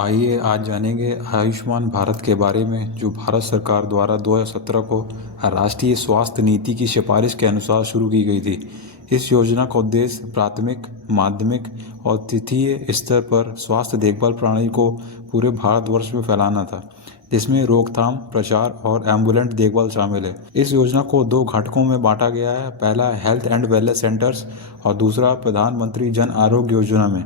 आइए आज जानेंगे आयुष्मान भारत के बारे में, जो भारत सरकार द्वारा 2017 को राष्ट्रीय स्वास्थ्य नीति की सिफारिश के अनुसार शुरू की गई थी। इस योजना का उद्देश्य प्राथमिक, माध्यमिक और तृतीय स्तर पर स्वास्थ्य देखभाल प्रणाली को पूरे भारतवर्ष में फैलाना था, जिसमें रोकथाम, प्रचार और एम्बुलेंट देखभाल शामिल है। इस योजना को 2 घटकों में बांटा गया है। पहला हेल्थ एंड वेलनेस सेंटर्स और दूसरा प्रधानमंत्री जन आरोग्य योजना में।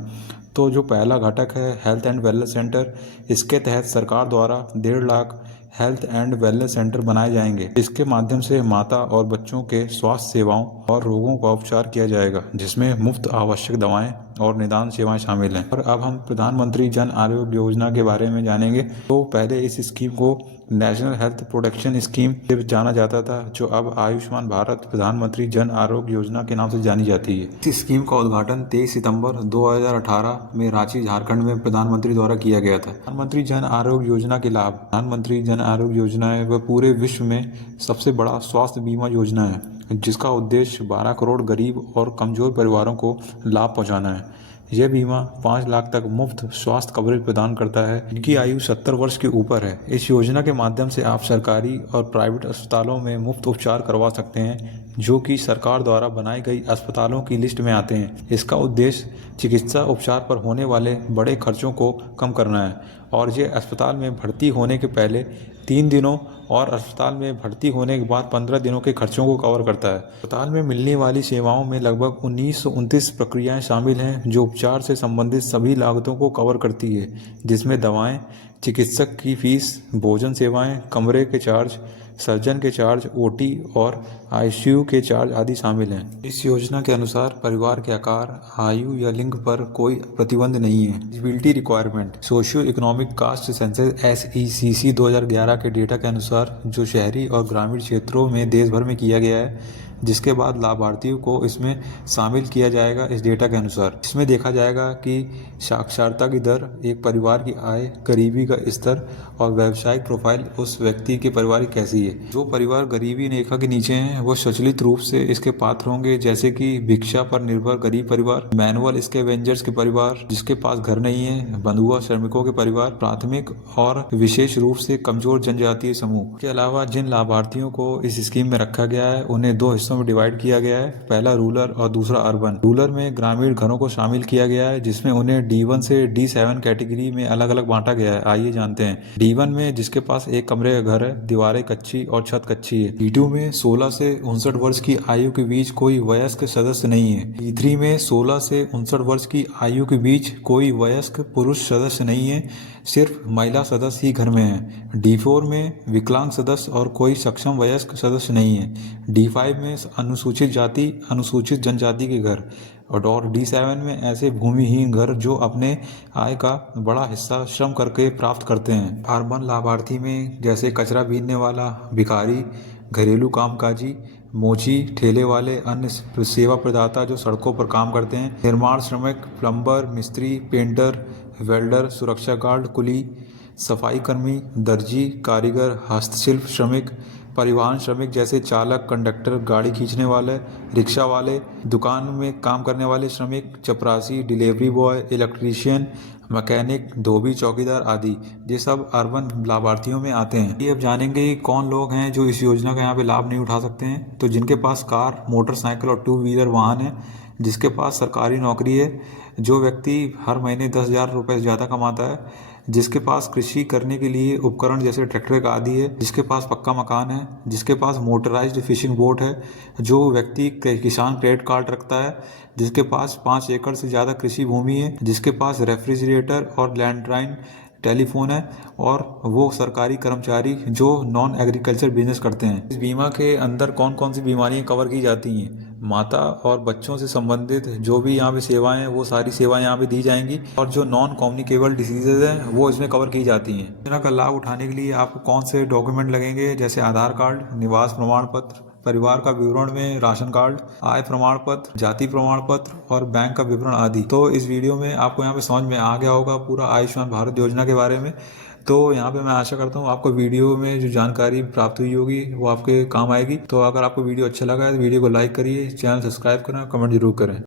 तो जो पहला घटक है हेल्थ एंड वेलनेस सेंटर, इसके तहत सरकार द्वारा 1.5 lakh health and wellness centre बनाए जाएंगे। इसके माध्यम से माता और बच्चों के स्वास्थ्य सेवाओं और रोगों का उपचार किया जाएगा, जिसमें मुफ्त आवश्यक दवाएं और निदान सेवाएं शामिल हैं। और अब हम प्रधानमंत्री जन आरोग्य योजना के बारे में जानेंगे। तो पहले इस स्कीम को नेशनल हेल्थ प्रोटेक्शन स्कीम से जाना जाता था, जो अब आयुष्मान भारत प्रधानमंत्री जन आरोग्य योजना के नाम से जानी जाती है। इस स्कीम का उद्घाटन 23 सितंबर 2018 में रांची, झारखंड में प्रधानमंत्री द्वारा किया गया था। प्रधानमंत्री जन आरोग्य योजना के लाभ। प्रधानमंत्री जन आरोग्य योजना है वह पूरे विश्व में सबसे बड़ा स्वास्थ्य बीमा योजना है, जिसका उद्देश्य 12 करोड़ गरीब और कमजोर परिवारों को लाभ पहुंचाना है। यह बीमा 5 लाख तक मुफ्त स्वास्थ्य कवरेज प्रदान करता है जिनकी आयु 70 वर्ष के ऊपर है। इस योजना के माध्यम से आप सरकारी और प्राइवेट अस्पतालों में मुफ्त उपचार करवा सकते हैं, जो कि सरकार द्वारा बनाई गई अस्पतालों की लिस्ट में आते हैं। इसका उद्देश्य चिकित्सा उपचार पर होने वाले बड़े खर्चों को कम करना है, और ये अस्पताल में भर्ती होने के पहले 3 दिनों और अस्पताल में भर्ती होने के बाद 15 दिनों के खर्चों को कवर करता है। अस्पताल में मिलने वाली सेवाओं में लगभग 1929 प्रक्रियाएं शामिल हैं, जो उपचार से संबंधित सभी लागतों को कवर करती है, जिसमें दवाएं, चिकित्सक की फीस, भोजन सेवाएं, कमरे के चार्ज, सर्जन के चार्ज, ओटी और आईसीयू के चार्ज आदि शामिल हैं। इस योजना के अनुसार परिवार के आकार, आयु या लिंग पर कोई प्रतिबंध नहीं है। Eligibility requirement. Socio economic caste census SECC 2011 के डेटा के अनुसार, जो शहरी और ग्रामीण क्षेत्रों में देश भर में किया गया है, जिसके बाद लाभार्थियों को इसमें शामिल किया जाएगा। इस डेटा के अनुसार इसमें देखा जाएगा कि साक्षरता की दर, एक परिवार की आय, गरीबी का स्तर और व्यावसायिक प्रोफाइल उस व्यक्ति के परिवार की कैसी है। जो परिवार गरीबी रेखा के नीचे हैं वो स्वचालित रूप से इसके पात्र होंगे, जैसे कि भिक्षा पर निर्भर गरीब परिवार, मैनुअल स्कैवेंजर्स के परिवार जिसके पास घर नहीं है, बंधुआ श्रमिकों के परिवार, प्राथमिक और विशेष रूप से कमजोर जनजातीय समूह। के अलावा जिन लाभार्थियों को इस स्कीम में रखा गया है उन्हें 2 हिस्सों में डिवाइड किया गया है। पहला रूरल और दूसरा अर्बन। रूरल में ग्रामीण घरों को शामिल किया गया है, जिसमें उन्हें D1 से D7 कैटेगरी में अलग अलग बांटा गया है। आइए जानते हैं। D1 में जिसके पास 1 कमरे का घर है, दीवारें कच्ची और छत कच्ची है। D2 में 16 से 59 वर्ष की आयु के बीच कोई वयस्क सदस्य नहीं है। D3 में 16 से 59 वर्ष की आयु के बीच कोई वयस्क पुरुष सदस्य नहीं है, सिर्फ महिला सदस्य ही घर में है। D4 में विकलांग सदस्य और कोई सक्षम वयस्क सदस्य नहीं है। D5 में अनुसूचित जाति, अनुसूचित जनजाति के घर, और D7 में ऐसे भूमिहीन घर जो अपने आय का बड़ा हिस्सा श्रम करके प्राप्त करते हैं। अर्बन लाभार्थी में जैसे कचरा बीनने वाला, भिखारी, घरेलू कामकाजी, मोची, ठेले वाले, अन्य सेवा प्रदाता जो सड़कों पर काम करते हैं, निर्माण श्रमिक, प्लम्बर, मिस्त्री, पेंटर, वेल्डर, सुरक्षा गार्ड, कुली, सफाई कर्मी, दर्जी, कारीगर, हस्तशिल्प श्रमिक, परिवहन श्रमिक जैसे चालक, कंडक्टर, गाड़ी खींचने वाले, रिक्शा वाले, दुकान में काम करने वाले श्रमिक, चपरासी, डिलीवरी बॉय, इलेक्ट्रीशियन, मैकेनिक, धोबी, चौकीदार आदि, ये सब अर्बन लाभार्थियों में आते हैं। ये अब जानेंगे कि कौन लोग हैं जो इस योजना का यहाँ पे लाभ नहीं उठा सकते हैं। तो जिनके पास कार, मोटरसाइकिल और 2 व्हीलर वाहन है, जिसके पास सरकारी नौकरी है, जो व्यक्ति हर महीने 10,000 रुपये से ज़्यादा कमाता है, जिसके पास कृषि करने के लिए उपकरण जैसे ट्रैक्टर का आदि है, जिसके पास पक्का मकान है, जिसके पास मोटराइज्ड फिशिंग बोट है, जो व्यक्ति किसान क्रेडिट कार्ड रखता है, जिसके पास 5 एकड़ से ज़्यादा कृषि भूमि है, जिसके पास रेफ्रिजरेटर और लैंडलाइन टेलीफोन है, और वो सरकारी कर्मचारी जो नॉन एग्रीकल्चर बिजनेस करते हैं। इस बीमा के अंदर कौन कौन सी बीमारियां कवर की जाती हैं? माता और बच्चों से संबंधित जो भी यहाँ पे सेवाएं हैं वो सारी सेवाएं यहाँ पे दी जाएंगी, और जो नॉन कम्युनिकेबल डिसीजेज हैं वो इसमें कवर की जाती हैं। योजना का लाभ उठाने के लिए आपको कौन से डॉक्यूमेंट लगेंगे? जैसे आधार कार्ड, निवास प्रमाण पत्र, परिवार का विवरण में राशन कार्ड, आय प्रमाण पत्र, जाति प्रमाण पत्र और बैंक का विवरण आदि। तो इस वीडियो में आपको यहाँ पे समझ में आ गया होगा पूरा आयुष्मान भारत योजना के बारे में। तो यहाँ पे मैं आशा करता हूँ आपको वीडियो में जो जानकारी प्राप्त हुई होगी वो आपके काम आएगी। तो अगर आपको वीडियो अच्छा लगा है तो वीडियो को लाइक करिए, चैनल सब्सक्राइब करें, कमेंट जरूर करें।